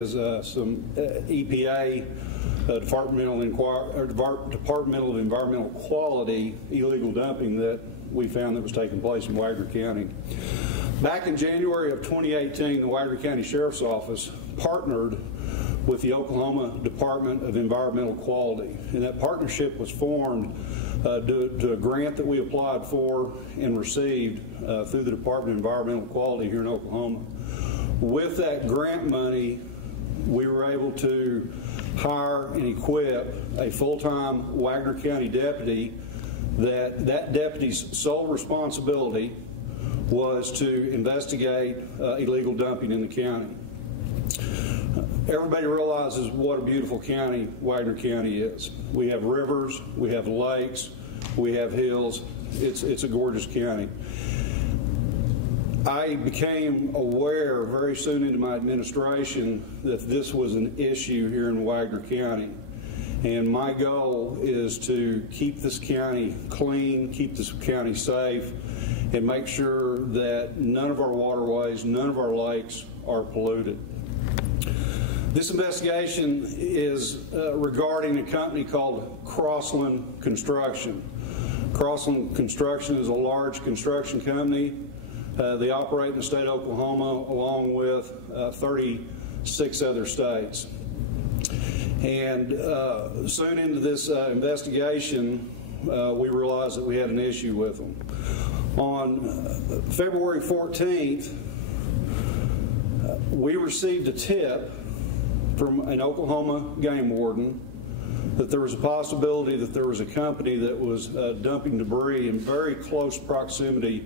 is some EPA, Departmental of Environmental Quality illegal dumping that we found that was taking place in Wagoner County. Back in January of 2018, the Wagoner County Sheriff's Office partnered with the Oklahoma Department of Environmental Quality, and that partnership was formed due to a grant that we applied for and received through the Department of Environmental Quality here in Oklahoma. With that grant money, we were able to hire and equip a full-time Wagoner County deputy. That deputy's sole responsibility was to investigate illegal dumping in the county. Everybody realizes what a beautiful county Wagoner County is. We have rivers, we have lakes, we have hills. It's a gorgeous county. I became aware very soon into my administration that this was an issue here in Wagoner County. And my goal is to keep this county clean, keep this county safe, and make sure that none of our waterways, none of our lakes are polluted. This investigation is regarding a company called Crossland Construction. Crossland Construction is a large construction company. They operate in the state of Oklahoma along with 36 other states. And soon into this investigation, we realized that we had an issue with them. On February 14th, we received a tip from an Oklahoma game warden that there was a possibility that there was a company that was dumping debris in very close proximity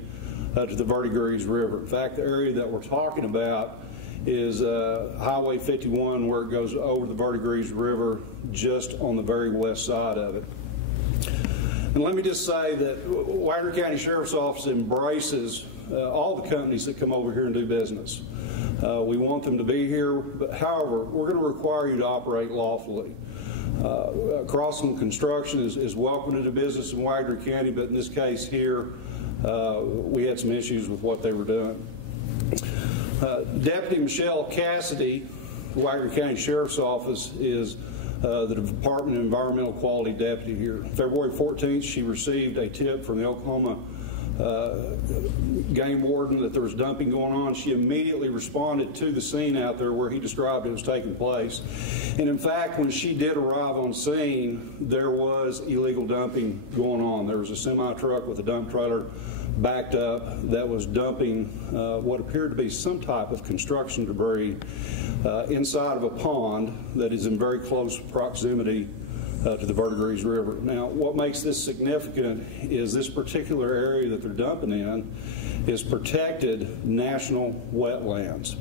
to the Verdigris River. In fact, the area that we're talking about is Highway 51, where it goes over the Verdigris River, just on the very west side of it. And let me just say that Wagoner County Sheriff's Office embraces all the companies that come over here and do business. We want them to be here, but however, we're going to require you to operate lawfully. Crossland Construction is welcome to do business in Wagoner County, but in this case here, we had some issues with what they were doing. Deputy Michelle Cassidy, the Wagoner County Sheriff's Office, is the Department of Environmental Quality deputy here. February 14th, she received a tip from the Oklahoma game warden that there was dumping going on. She immediately responded to the scene out there where he described it was taking place. And in fact, when she did arrive on scene, there was illegal dumping going on. There was a semi-truck with a dump trailer backed up that was dumping what appeared to be some type of construction debris inside of a pond that is in very close proximity to the Verdigris River. Now, what makes this significant is this particular area that they're dumping in is protected national wetlands.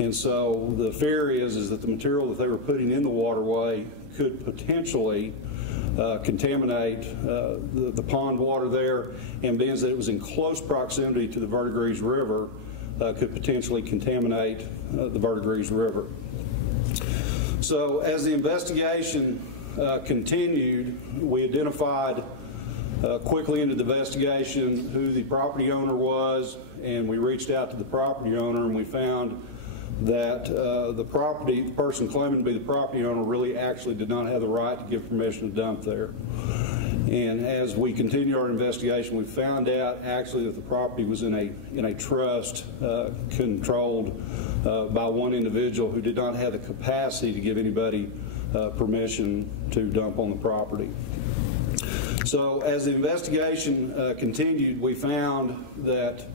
And so the fear is that the material that they were putting in the waterway could potentially contaminate the pond water there, and being that it was in close proximity to the Verdigris River, could potentially contaminate the Verdigris River. So as the investigation continued, we identified quickly into the investigation who the property owner was, and we reached out to the property owner, and we found that the person claiming to be the property owner really actually did not have the right to give permission to dump there. And as we continued our investigation, we found out actually that the property was in a trust controlled by one individual who did not have the capacity to give anybody permission to dump on the property. So as the investigation continued, we found that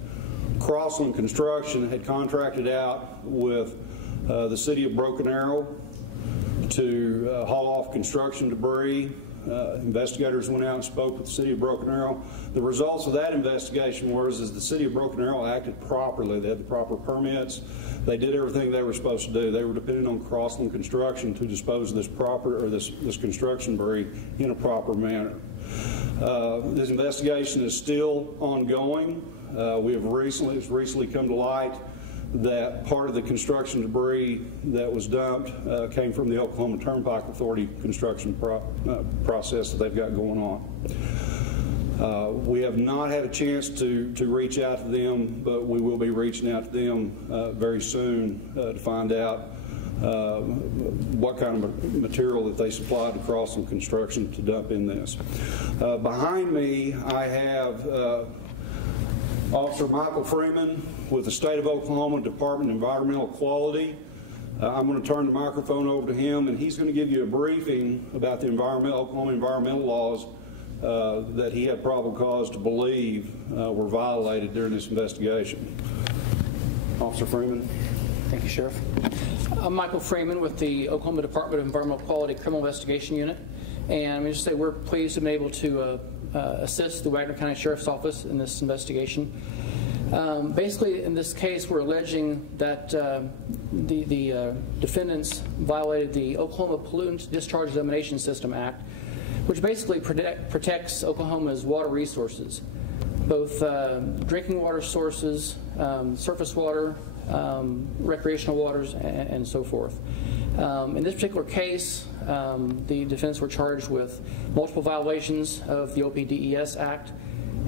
Crossland Construction had contracted out with the city of Broken Arrow to haul off construction debris. Investigators went out and spoke with the city of Broken Arrow. The results of that investigation is the city of Broken Arrow acted properly. They had the proper permits. They did everything they were supposed to do. They were dependent on Crossland Construction to dispose of this construction debris in a proper manner. This investigation is still ongoing. It's recently come to light that part of the construction debris that was dumped came from the Oklahoma Turnpike Authority construction process that they've got going on. We have not had a chance to reach out to them, but we will be reaching out to them very soon to find out what kind of material that they supplied to Crossland Construction to dump in this. Behind me, I have Officer Michael Freeman with the State of Oklahoma Department of Environmental Quality. I'm going to turn the microphone over to him, and he's going to give you a briefing about the Oklahoma environmental laws that he had probable cause to believe were violated during this investigation. Officer Freeman. Thank you, Sheriff. I'm Michael Freeman with the Oklahoma Department of Environmental Quality Criminal Investigation Unit, and I'm going to say we're pleased to be able to assist the Wagoner County Sheriff's Office in this investigation. Basically, in this case, we're alleging that the defendants violated the Oklahoma Pollutant Discharge Elimination System Act, which basically protects Oklahoma's water resources, both drinking water sources, surface water, recreational waters, and so forth. In this particular case, the defendants were charged with multiple violations of the OPDES Act,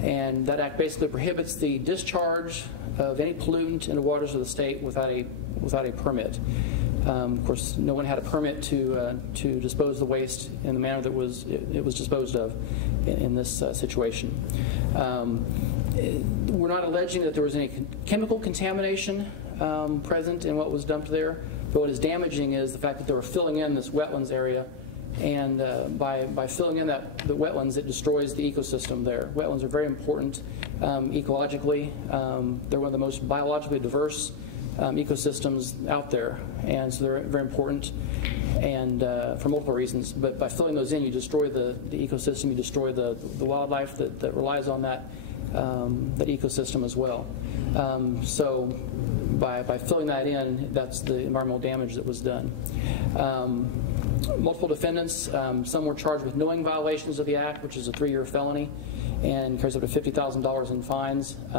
and that act basically prohibits the discharge of any pollutant in the waters of the state without a permit. Of course, no one had a permit to dispose of the waste in the manner that it was disposed of in this situation. We're not alleging that there was any chemical contamination present in what was dumped there, but what is damaging is the fact that they were filling in this wetlands area, and by filling in the wetlands, it destroys the ecosystem there. Wetlands are very important ecologically. They're one of the most biologically diverse ecosystems out there, and so they're very important, and for multiple reasons. But by filling those in, you destroy the ecosystem, you destroy the wildlife that relies on that ecosystem as well. So by filling that in, that's the environmental damage that was done. Multiple defendants, some were charged with knowing violations of the act, which is a 3-year felony and carries up to $50,000 in fines. A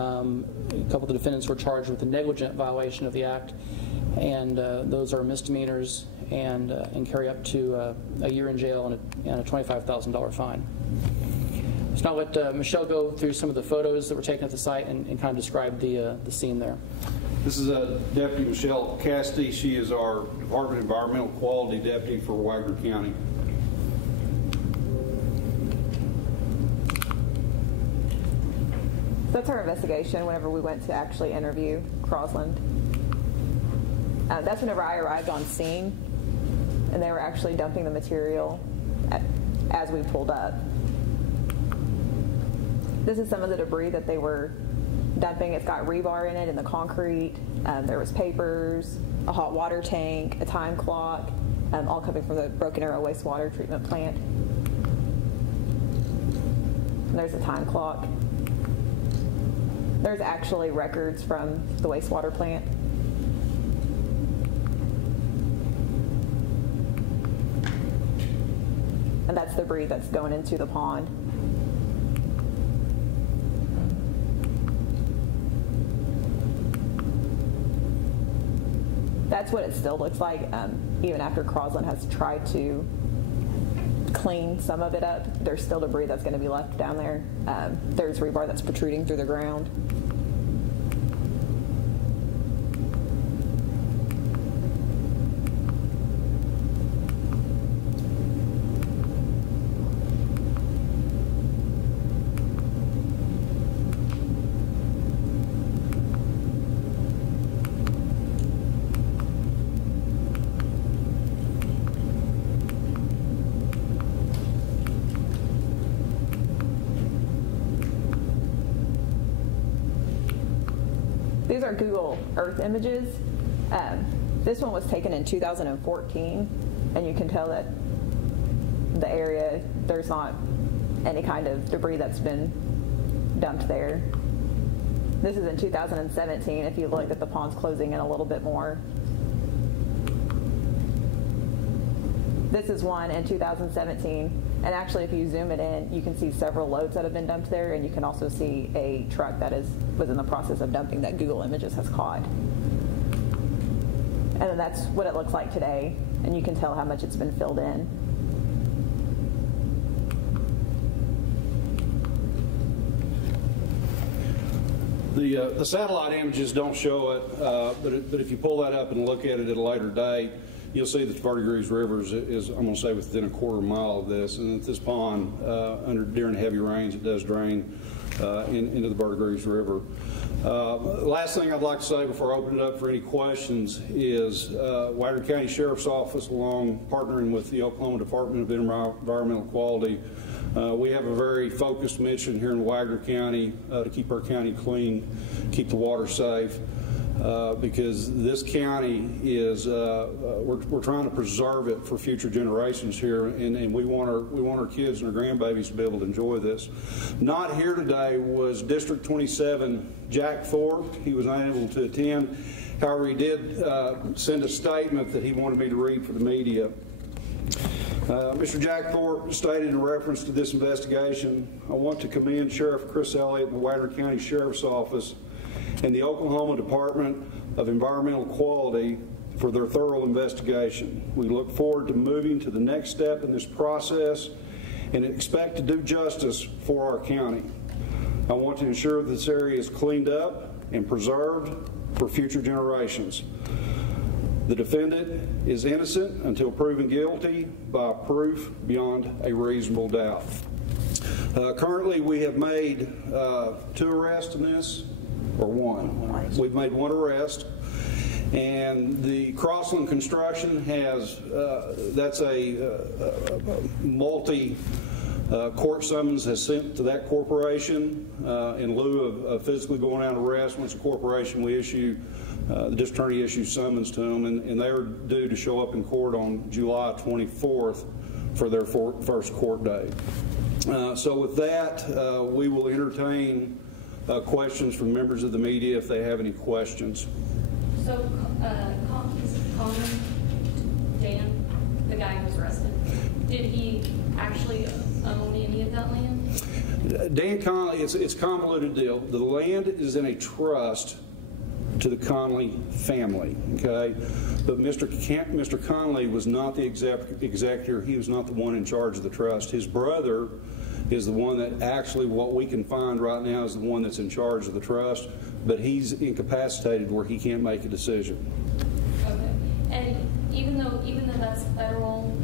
couple of the defendants were charged with a negligent violation of the act, and those are misdemeanors and carry up to a year in jail and a $25,000 fine. So now I'll let Michelle go through some of the photos that were taken at the site and kind of describe the scene there. This is Deputy Michelle Cassidy. She is our Department of Environmental Quality Deputy for Wagoner County. That's our investigation whenever we went to actually interview Crossland. That's whenever I arrived on scene, and they were actually dumping the material as we pulled up. This is some of the debris that they were dumping. It's got rebar in it and the concrete. There was papers, a hot water tank, a time clock, all coming from the Broken Arrow wastewater treatment plant. And there's a time clock. There's actually records from the wastewater plant. And that's debris that's going into the pond. That's what it still looks like, even after Crossland has tried to clean some of it up. There's still debris that's going to be left down there. There's rebar that's protruding through the ground. These are Google Earth images. This one was taken in 2014, and you can tell that the area, there's not any kind of debris that's been dumped there. This is in 2017, if you look at the ponds closing in a little bit more. This is one in 2017, and actually if you zoom it in, you can see several loads that have been dumped there, and you can also see a truck that was in the process of dumping that Google Images has caught. And then that's what it looks like today, and you can tell how much it's been filled in. The satellite images don't show it, but if you pull that up and look at it at a later date, you'll see that the Verdigris River is, I'm going to say, within a quarter mile of this. And at this pond, during heavy rains, it does drain into the Verdigris River. Last thing I'd like to say before I open it up for any questions is Wagoner County Sheriff's Office, along partnering with the Oklahoma Department of Environmental Quality, we have a very focused mission here in Wagoner County to keep our county clean, keep the water safe. Because this county is, we're trying to preserve it for future generations here, and we want our kids and our grandbabies to be able to enjoy this. Not here today was District 27 Jack Thorpe. He was unable to attend. However, he did send a statement that he wanted me to read for the media. Mr. Jack Thorpe stated in reference to this investigation, I want to commend Sheriff Chris Elliott and the Wagoner County Sheriff's Office and the Oklahoma Department of Environmental Quality for their thorough investigation. We look forward to moving to the next step in this process and expect to do justice for our county. I want to ensure that this area is cleaned up and preserved for future generations. The defendant is innocent until proven guilty by proof beyond a reasonable doubt. Currently, we have made 2 arrests in this. Or one. We've made 1 arrest, and the Crossland Construction has, that's a multi-court summons has sent to that corporation in lieu of physically going out and arrest. Once a corporation, we issue, the district attorney issues summons to them, and they are due to show up in court on July 24th for their first court day. So with that, we will entertain questions from members of the media if they have any questions. So, Colin, Dan, the guy who was arrested, did he actually own any of that land? Dan Conley, it's a convoluted deal. The land is in a trust to the Conley family, okay? But Mr. Conley was not the executor. He was not the one in charge of the trust. His brother is the one that actually, what we can find right now, is the one that's in charge of the trust, but he's incapacitated where he can't make a decision. Okay. And even though that's federal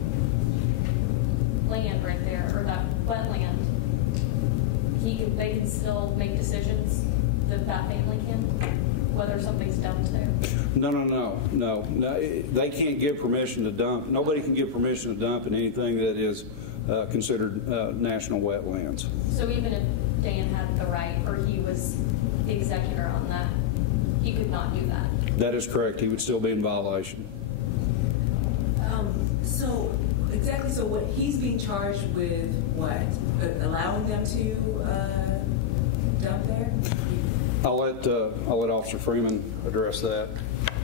land right there, or that wetland, they can still make decisions, that family can, whether something's dumped there? No. They can't give permission to dump. Nobody can give permission to dump in anything that is considered national wetlands. So even if Dan had the right, or he was the executor on that, he could not do that? That is correct. He would still be in violation. So what he's being charged with, what? Allowing them to dump there? I'll let Officer Freeman address that.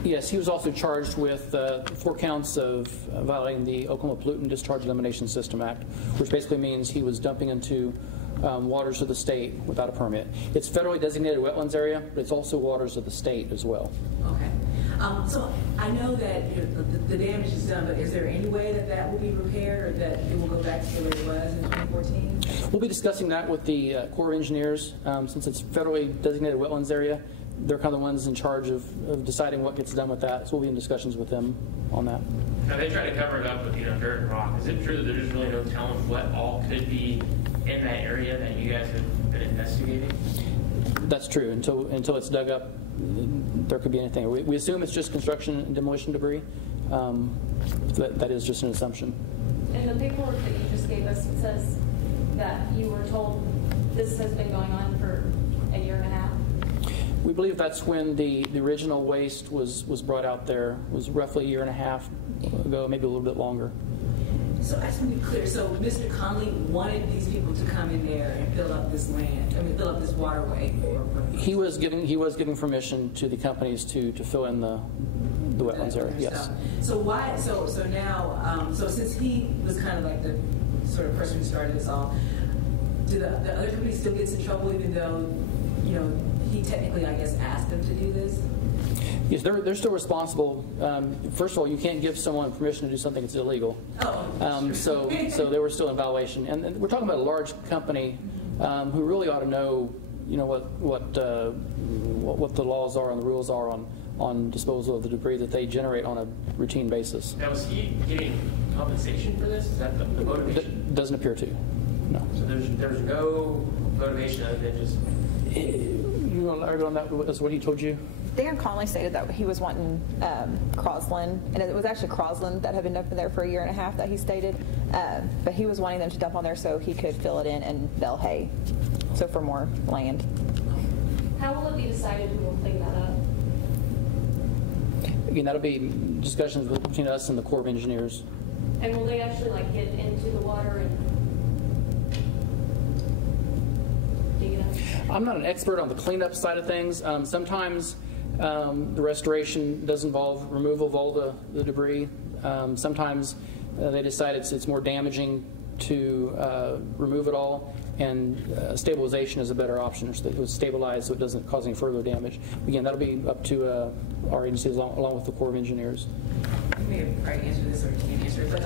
Yes, he was also charged with 4 counts of violating the Oklahoma Pollutant Discharge Elimination System Act, which basically means he was dumping into waters of the state without a permit. It's federally designated wetlands area, but it's also waters of the state as well. Okay. So I know that the damage is done, but is there any way that will be repaired, or that it will go back to the way it was in 2014? We'll be discussing that with the Corps of Engineers. Since it's federally designated wetlands area, they're kind of the ones in charge of deciding what gets done with that. So we'll be in discussions with them on that. Now they try to cover it up with dirt and rock. Is it true that there's really no telling what all could be in that area that you guys have been investigating? That's true. Until it's dug up, there could be anything. We assume it's just construction and demolition debris. That is just an assumption. And the paperwork that you just gave us, it says that you were told this has been going on for a year and a half. We believe that's when the original waste was brought out there. It was roughly a year and a half ago, maybe a little bit longer. So I just want to be clear. So Mr. Conley wanted these people to come in there and fill up this land. Fill up this waterway. He was giving permission to the companies to fill in the wetlands area. Yes. So why? So now, so since he was kind of like the sort of person who started this all, do the other companies still get in trouble, even though he technically, I guess, asked them to do this? Yes, they're still responsible. First of all, you can't give someone permission to do something that's illegal. Oh, so they were still in violation. And we're talking about a large company who really ought to know, what the laws are and the rules are on disposal of the debris that they generate on a routine basis. Now, was he getting compensation for this? Is that the motivation? Doesn't appear to. No. So there's no motivation other than just. You want to elaborate on that? That's what he told you? Dan Conley stated that he was wanting Crosland, and it was actually Crosland that had been dumping there for a year and a half that he stated, but he was wanting them to dump on there so he could fill it in and bale hay, so for more land. How will it be decided who will clean that up? Again, that'll be discussions between us and the Corps of Engineers. And will they actually like get into the water and dig it up? I'm not an expert on the cleanup side of things. Sometimes the restoration does involve removal of all the debris. Sometimes they decide it's more damaging to remove it all, and stabilization is a better option. It was stabilized so it doesn't cause any further damage. Again, that'll be up to our agency along with the Corps of Engineers. You may have already answered this or can't answer it, but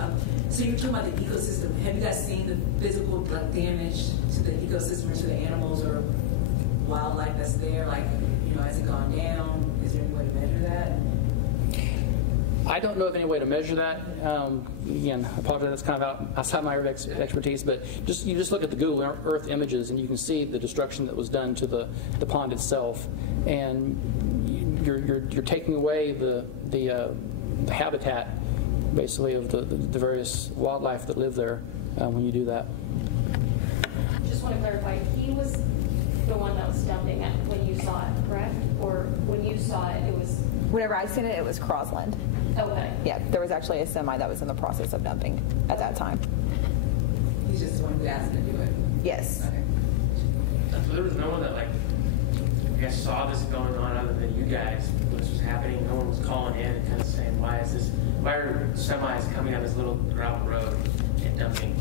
so you're talking about the ecosystem. Have you guys seen the physical damage to the ecosystem or to the animals or wildlife that's there? Like, has it gone down? Is there any way to measure that? I don't know of any way to measure that. Again, I apologize, that's kind of outside my expertise, but you just look at the Google Earth images and you can see the destruction that was done to the pond itself, and you're taking away the habitat, basically, of the various wildlife that live there when you do that. Just want to clarify, he was the one that was dumping it when you saw it, correct? Or when you saw it, it was... Whenever I seen it, it was Crosland. Okay. Yeah, there was actually a semi that was in the process of dumping at that time. He's just the one who asked him to do it. Yes. Okay. So there was no one that I guess saw this going on other than you guys when this was happening. No one was calling in and kind of saying, why are semis coming on this little gravel road and dumping?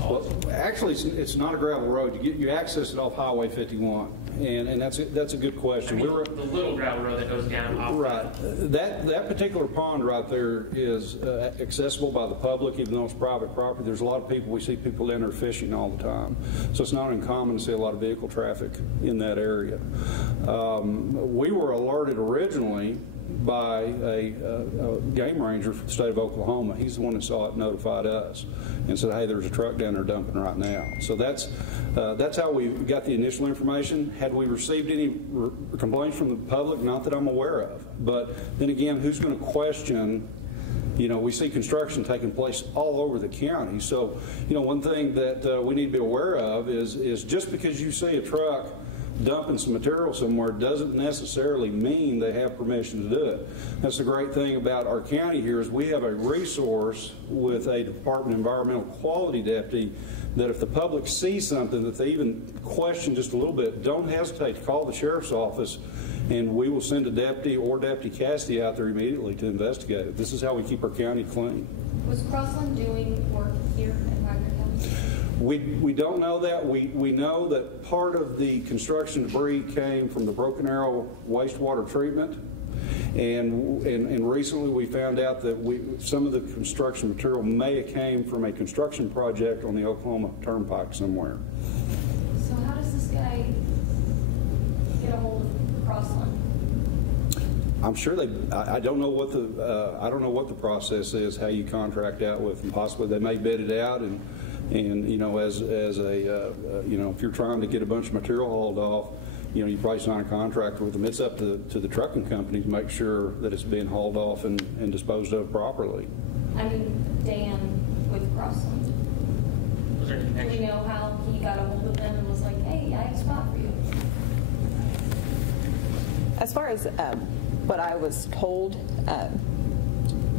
Well, actually, it's not a gravel road. You access it off Highway 51, and that's a good question. I mean, the little gravel road that goes down off. Right. That particular pond right there is accessible by the public, even though it's private property. There's a lot of people. We see people in there fishing all the time, so it's not uncommon to see a lot of vehicle traffic in that area. We were alerted originally by a game ranger for the state of Oklahoma. He's the one that saw it, notified us, and said, "Hey, there's a truck down there dumping right now." So that's how we got the initial information. Had we received any complaints from the public? Not that I'm aware of. But then again, who's going to question? We see construction taking place all over the county. So, one thing that we need to be aware of is just because you see a truck dumping some material somewhere doesn't necessarily mean they have permission to do it. That's the great thing about our county here is we have a resource with a Department of Environmental Quality deputy that if the public sees something that they even question just a little bit, don't hesitate to call the sheriff's office, and we will send a deputy or Deputy Cassidy out there immediately to investigate it. This is how we keep our county clean. Was Crossland doing work here in Wagoner County? We don't know that. We know that part of the construction debris came from the Broken Arrow wastewater treatment, and recently we found out that some of the construction material may have came from a construction project on the Oklahoma Turnpike somewhere. So how does this guy get a hold of Crossland? I'm sure I don't know what the process is. How you contract out with them? Possibly they may bid it out and as if you're trying to get a bunch of material hauled off, you probably sign a contract with them. It's up to the trucking company to make sure that it's being hauled off and disposed of properly. I mean, Dan with Crossland. Was there a Do connection? we know how he got a hold of them and was like, hey, I have a spot for you? As far as what I was told,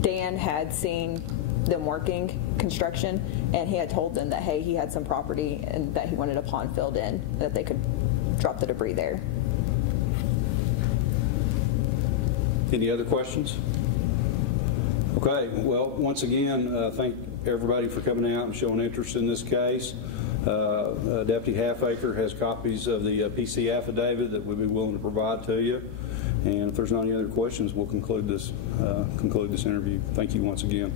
Dan had seen them working construction, and he had told them that, hey, he had some property and that he wanted a pond filled in, that they could drop the debris there. Any other questions? Okay, well, once again, thank everybody for coming out and showing interest in this case. Deputy Halfacre has copies of the PC affidavit that we'd be willing to provide to you. And if there's not any other questions, we'll conclude this interview. Thank you once again.